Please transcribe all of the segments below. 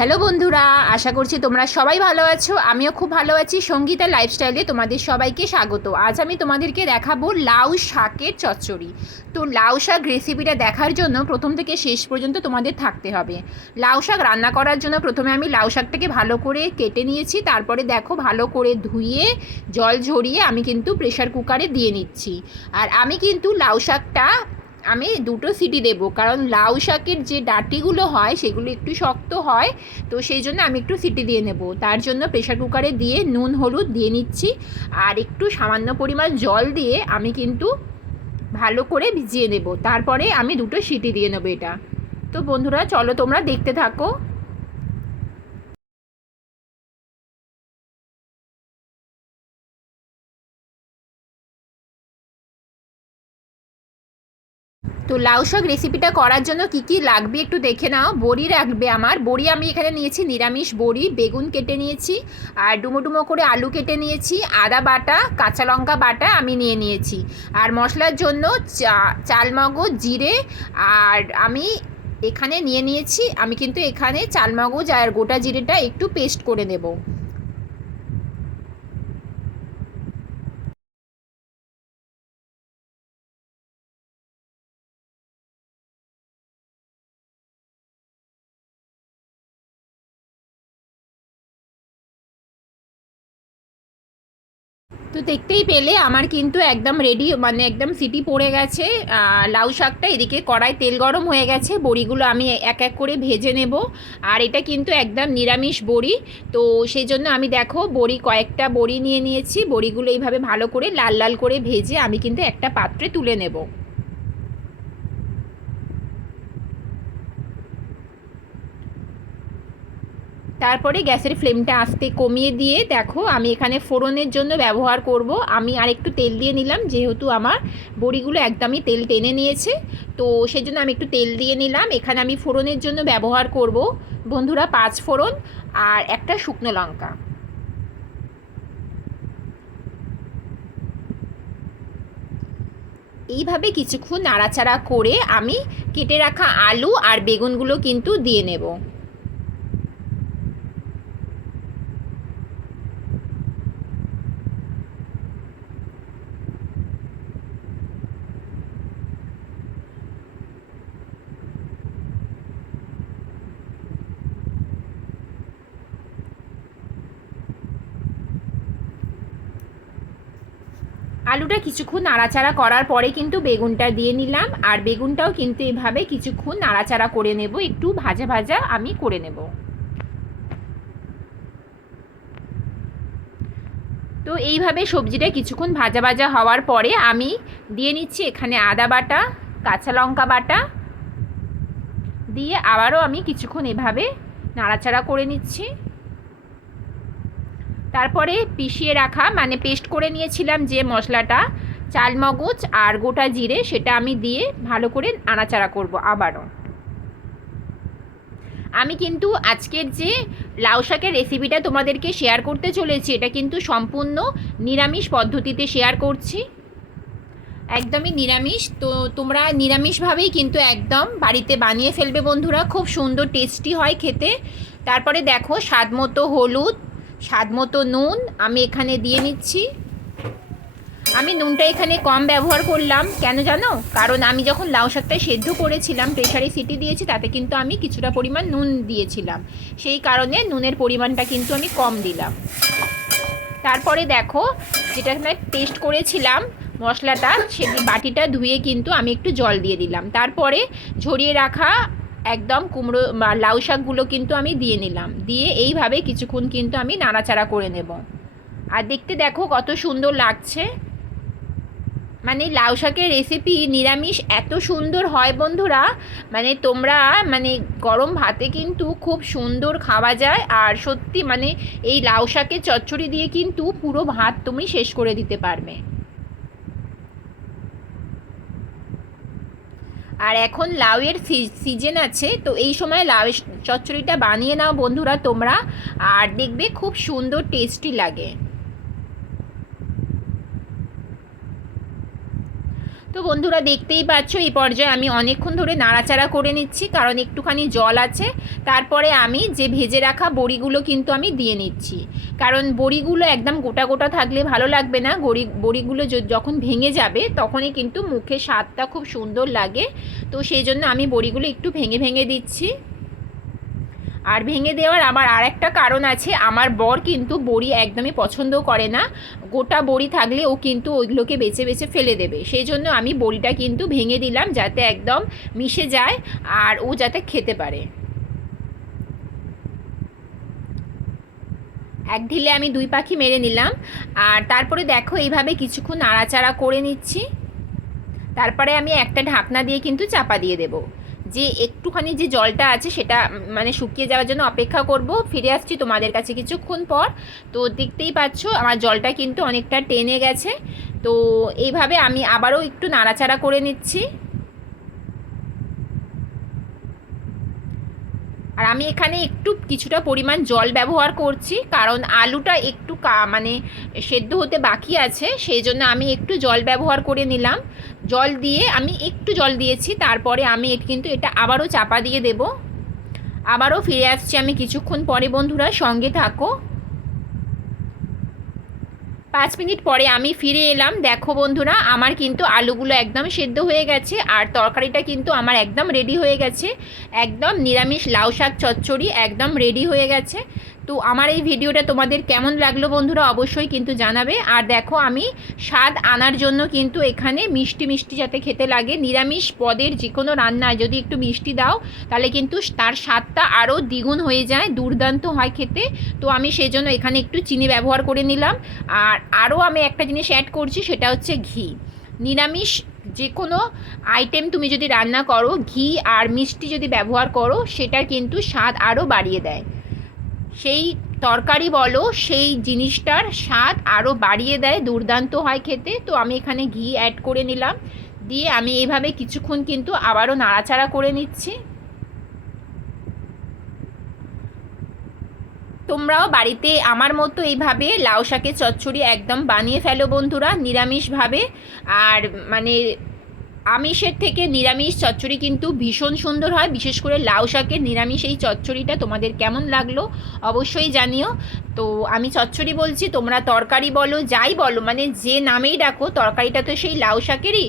Hello বন্ধুরা, আশা করছি তোমরা সবাই ভালো আছো, আমিও খুব ভালো আছি। সঙ্গীতা লাইফস্টাইলে তোমাদের সবাইকে স্বাগত। আজ আমি তোমাদেরকে দেখাবো লাউ শাকের চচ্চড়ি। তো লাউ শাক রেসিপিটা দেখার জন্য প্রথম থেকে শেষ পর্যন্ত তোমাদের থাকতে হবে। লাউ শাক রান্না করার জন্য প্রথমে আমি লাউ শাকটাকে ভালো করে কেটে নিয়েছি, তারপরে দেখো ভালো করে ধুয়ে, জল ঝরিয়ে আমি কিন্তু প্রেশার কুকারে দিয়ে নিচ্ছি। আর আমি কিন্তু লাউ শাকটা আমি দুটো সিটি দেবো, কারণ লাউ শাকের যে ডাঁটিগুলো হয় সেগুলো একটু শক্ত হয়, তো সেই জন্য আমি একটু সিটি দিয়ে নেব। তার জন্য প্রেশার কুকারে দিয়ে নুন, হলুদ দিয়ে নিচ্ছি, আর একটু সামান্য পরিমাণ জল দিয়ে আমি কিন্তু ভালো করে ভিজিয়ে নেব। তারপরে আমি দুটো সিটি দিয়ে নেব এটা। তো বন্ধুরা, চলো তোমরা দেখতে থাকো। তো লাউ শাক রেসিপিটা করার জন্য কি কি লাগবে একটু দেখে নাও। বড়ি লাগবে আমার। বড়ি আমি এখানে নিয়েছি নিরামিষ বড়ি, বেগুন কেটে নিয়েছি, আর ডুমো ডুমো করে আলু কেটে নিয়েছি, আদা বাটা, কাঁচা লঙ্কা বাটা আমি নিয়ে নিয়েছি। আর মশলার জন্য চা, চালমগজ, জিরে, আর আমি এখানে নিয়ে নিয়েছি, আমি কিন্তু এখানে চালমগজ আর গোটা জিরেটা একটু পেস্ট করে নেব। তো দেখতেই পেলে আমার কিন্তু একদম রেডি মানে একদম সিটি পড়ে গেছে। লাউ শাকটা এদিকে কড়াই তেল গরম হয়ে গেছে, বড়িগুলো আমি এক এক করে ভেজে নেব। আর এটা কিন্তু একদম নিরামিষ বড়ি। তো সেই জন্য আমি দেখো বড়ি কয়েকটা বড়ি নিয়ে নিয়েছি, বড়িগুলো এইভাবে ভালো করে লাল লাল করে ভেজে আমি কিন্তু একটা পাত্রে তুলে নেব। তারপরে গ্যাসের ফ্লেমটা আস্তে কমিয়ে দিয়ে দেখো আমি এখানে ফোড়নের জন্য ব্যবহার করব। আমি আর একটু তেল দিয়ে নিলাম, যেহেতু আমার বড়িগুলো একদমই তেল টেনে নিয়েছে। তো সেই জন্য আমি একটু তেল দিয়ে নিলাম। এখানে আমি ফোড়নের জন্য ব্যবহার করব। বন্ধুরা, পাঁচ ফোড়ন আর একটা শুকনো লঙ্কা। এইভাবে কিছুক্ষণ নাড়াচাড়া করে আমি কেটে রাখা আলু আর বেগুনগুলো কিন্তু দিয়ে নেব। আলুটা কিছুক্ষণ নাড়াচাড়া করার পরে কিন্তু বেগুনটা দিয়ে নিলাম, আর বেগুনটাও কিন্তু এভাবে কিছুক্ষণ নাড়াচাড়া করে নেব, একটু ভাজা ভাজা আমি করে নেব। তো এইভাবে সবজিটা কিছুক্ষণ ভাজা ভাজা হওয়ার পরে আমি দিয়ে নিচ্ছি এখানে আদা বাটা, কাঁচা লঙ্কা বাটা, দিয়ে আবারও আমি কিছুক্ষণ এভাবে নাড়াচাড়া করে নিচ্ছি। তারপরে পিষিয়ে রাখা মানে পেস্ট করে নিয়েছিলাম যে মশলাটা চালমগজ আর গোটা জিরে, সেটা আমি দিয়ে ভালো করে নাড়াচাড়া করব আবারও। আমি কিন্তু আজকের যে লাউ শাকের রেসিপিটা তোমাদেরকে শেয়ার করতে চলেছি, এটা কিন্তু সম্পূর্ণ নিরামিষ পদ্ধতিতে শেয়ার করছি। একদমই নিরামিষ, তো তোমরা নিরামিষভাবেই কিন্তু একদম বাড়িতে বানিয়ে ফেলবে বন্ধুরা, খুব সুন্দর টেস্টি হয় খেতে। তারপরে দেখো, স্বাদ মতো হলুদ স্বাদ মতো নুন আমি এখানে দিয়ে নিচ্ছি। আমি নুনটা এখানে কম ব্যবহার করলাম। কেন জানো? কারণ আমি যখন লাউ শাকটা সেদ্ধ করেছিলাম প্রেশারে সিটি দিয়েছি, তাতে কিন্তু আমি কিছুটা পরিমাণ নুন দিয়েছিলাম। সেই কারণে নুনের পরিমাণটা কিন্তু আমি কম দিলাম। তারপরে দেখো, যেটা পেস্ট করেছিলাম মশলাটা, সে বাটিটা ধুয়ে কিন্তু আমি একটু জল দিয়ে দিলাম। তারপরে ঝরিয়ে রাখা একদম কুমড়ো লাউ শাকগুলো কিন্তু আমি দিয়ে নিলাম। দিয়ে এইভাবে কিছুক্ষণ কিন্তু আমি নাড়াচাড়া করে নেব। আর দেখতে দেখো কত সুন্দর লাগছে। মানে লাউ শাকের রেসিপি নিরামিষ এত সুন্দর হয় বন্ধুরা। মানে তোমরা মানে গরম ভাতে কিন্তু খুব সুন্দর খাওয়া যায়। আর সত্যি মানে এই লাউ শাকের চচ্চড়ি দিয়ে কিন্তু পুরো ভাত তুমি শেষ করে দিতে পারবে। আর এখন লাউয়ের সিজন আছে, তো এই সময় লাউ চচ্চড়িটা বানিয়ে নাও বন্ধুরা তোমরা, আর দেখবে খুব সুন্দর টেস্টি লাগে। তো বন্ধুরা দেখতেই পাচ্ছ, এই পর্যায়ে আমি অনেকক্ষণ ধরে নাড়াচাড়া করে নিচ্ছি, কারণ একটুখানি জল আছে। তারপরে আমি যে ভেজে রাখা বড়িগুলো কিন্তু আমি দিয়ে নিচ্ছি। কারণ বড়িগুলো একদম গোটা গোটা থাকলে ভালো লাগবে না, গড়ি, বড়িগুলো যখন ভেঙে যাবে তখনই কিন্তু মুখে স্বাদটা খুব সুন্দর লাগে। তো সেই জন্য আমি বড়িগুলো একটু ভেঙে ভেঙে দিচ্ছি। আর ভেঙে দেওয়ার আমার আর একটা কারণ আছে, আমার বর কিন্তু বড়ি একদমই পছন্দ করে না। গোটা বড়ি থাকলে ও কিন্তু ওইগুলোকে বেছে বেছে ফেলে দেবে। সেই জন্য আমি বড়িটা কিন্তু ভেঙে দিলাম যাতে একদম মিশে যায় আর ও যাতে খেতে পারে। এক ঢিলে আমি দুই পাখি মেরে নিলাম। আর তারপরে দেখো এইভাবে কিছুক্ষণ নাড়াচাড়া করে নিচ্ছি। তারপরে আমি একটা ঢাকনা দিয়ে কিন্তু চাপা দিয়ে দেব। যে একটুখানি যে জলটা আছে সেটা মানে শুকিয়ে যাওয়ার জন্য অপেক্ষা করব। ফিরে আসছি তোমাদের কাছে কিছুক্ষণ পর। তো দেখতেই পাচ্ছ, আমার জলটা কিন্তু অনেকটা টেনে গেছে। তো এইভাবে আমি আবারও একটু নাড়াচাড়া করে নিচ্ছি। আর আমি এখানে একটু কিছুটা পরিমাণ জল ব্যবহার করছি, কারণ আলুটা একটু মানে সেদ্ধ হতে বাকি আছে, সেই জন্য আমি একটু জল ব্যবহার করে নিলাম। জল দিয়ে আমি একটু জল দিয়েছি, তারপরে আমি কিন্তু এটা আবারও চাপা দিয়ে দেব। আবারও ফিরে আসছি আমি কিছুক্ষণ পরে, বন্ধুরা, সঙ্গে থাকো। পাঁচ মিনিট পরে আমি ফিরে এলাম। দেখো বন্ধুরা, আমার কিন্তু আলুগুলো একদম সেদ্ধ হয়ে গেছে আর তরকারিটা কিন্তু আমার একদম রেডি হয়ে গেছে। একদম নিরামিষ লাউ শাক চচ্চড়ি একদম রেডি হয়ে গেছে। তো আমার এই ভিডিওটা তোমাদের কেমন লাগল বন্ধুরা অবশ্যই কিন্তু জানাবে। আর দেখো আমি স্বাদ আনার জন্য কিন্তু এখানে মিষ্টি মিষ্টি যাতে খেতে লাগে, নিরামিষ পদের যে কোনো রান্নায় যদি একটু মিষ্টি দাও, তাহলে কিন্তু তার স্বাদটা আরও দ্বিগুণ হয়ে যায়, দুর্দান্ত হয় খেতে। তো আমি সেই জন্য এখানে একটু চিনি ব্যবহার করে নিলাম। আর আরও আমি একটা জিনিস অ্যাড করছি, সেটা হচ্ছে ঘি। নিরামিষ যে কোনো আইটেম তুমি যদি রান্না করো, ঘি আর মিষ্টি যদি ব্যবহার করো, সেটার কিন্তু স্বাদ আরও বাড়িয়ে দেয়। সেই তরকারি বলো, সেই জিনিসটার স্বাদ আরও বাড়িয়ে দেয়, দুর্দান্ত হয় খেতে। তো আমি এখানে ঘি অ্যাড করে নিলাম। দিয়ে আমি এইভাবে কিছুক্ষণ কিন্তু আবারও নাড়াচাড়া করে নিচ্ছি। তোমরাও বাড়িতে আমার মতো এইভাবে লাউ শাকের চচ্চড়ি একদম বানিয়ে ফেলো বন্ধুরা, নিরামিষভাবে। আর মানে আমিষের থেকে নিরামিষ চচ্চড়ি কিন্তু ভীষণ সুন্দর হয়। বিশেষ করে লাউ শাকের নিরামিষ এই চচ্চড়িটা তোমাদের কেমন লাগল অবশ্যই জানিও। তো আমি চচ্চড়ি বলছি, তোমরা তরকারি বলো, যাই বলো মানে যে নামেই ডাকো, তরকারিটা তো সেই লাউ শাকেরই।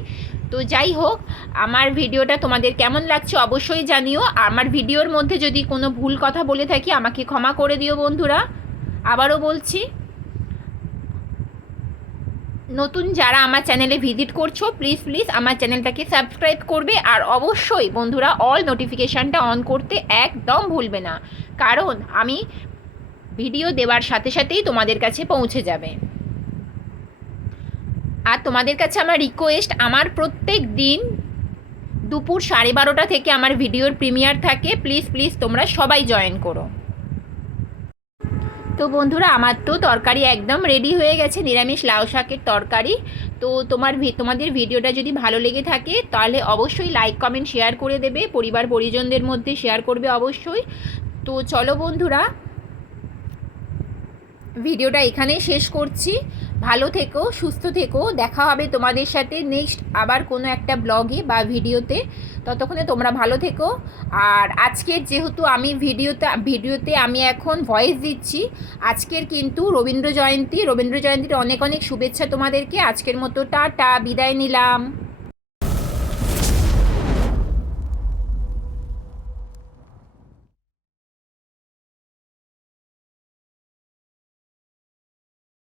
তো যাই হোক, আমার ভিডিওটা তোমাদের কেমন লাগছে অবশ্যই জানিও। আমার ভিডিওর মধ্যে যদি কোনো ভুল কথা বলে থাকি, আমাকে ক্ষমা করে দিও বন্ধুরা। আবারও বলছি নতুন যারা আমার চ্যানেলে ভিজিট করছ প্লিজ প্লিজ আমার চ্যানেলটাকে সাবস্ক্রাইব করবে। আর অবশ্যই বন্ধুরা অল নোটিফিকেশানটা অন করতে একদম ভুলবে না। কারণ আমি ভিডিও দেওয়ার সাথে সাথেই তোমাদের কাছে পৌঁছে যাবে। আর তোমাদের কাছে আমার রিকোয়েস্ট আমার প্রত্যেক দিন দুপুর সাড়ে বারোটা থেকে আমার ভিডিওর প্রিমিয়ার থাকে। প্লিজ প্লিজ তোমরা সবাই জয়েন করো। তো বন্ধুরা, আমার তো তরকারি একদম রেডি হয়ে গেছে, নিরামিষ লাউ শাকের তরকারি। তো তোমার তোমাদের ভিডিওটা যদি ভালো লেগে থাকে, তাহলে অবশ্যই লাইক কমেন্ট শেয়ার করে দেবে। পরিবার পরিজনদের মধ্যে শেয়ার করবে অবশ্যই। তো চলো বন্ধুরা, ভিডিওটা এখানেই শেষ করছি। ভালো থেকো, সুস্থ থেকো। দেখা হবে তোমাদের সাথে নেক্সট আবার কোনো একটা ব্লগে বা ভিডিওতে ততক্ষণে তোমরা ভালো থেকো। আর আজকের যেহেতু আমি ভিডিওতে ভিডিওতে আমি এখন ভয়েস দিচ্ছি, আজকের কিন্তু রবীন্দ্র জয়ন্তী। রবীন্দ্র জয়ন্তীর অনেক অনেক শুভেচ্ছা তোমাদেরকে। আজকের মতো টাটা, বিদায় নিলাম।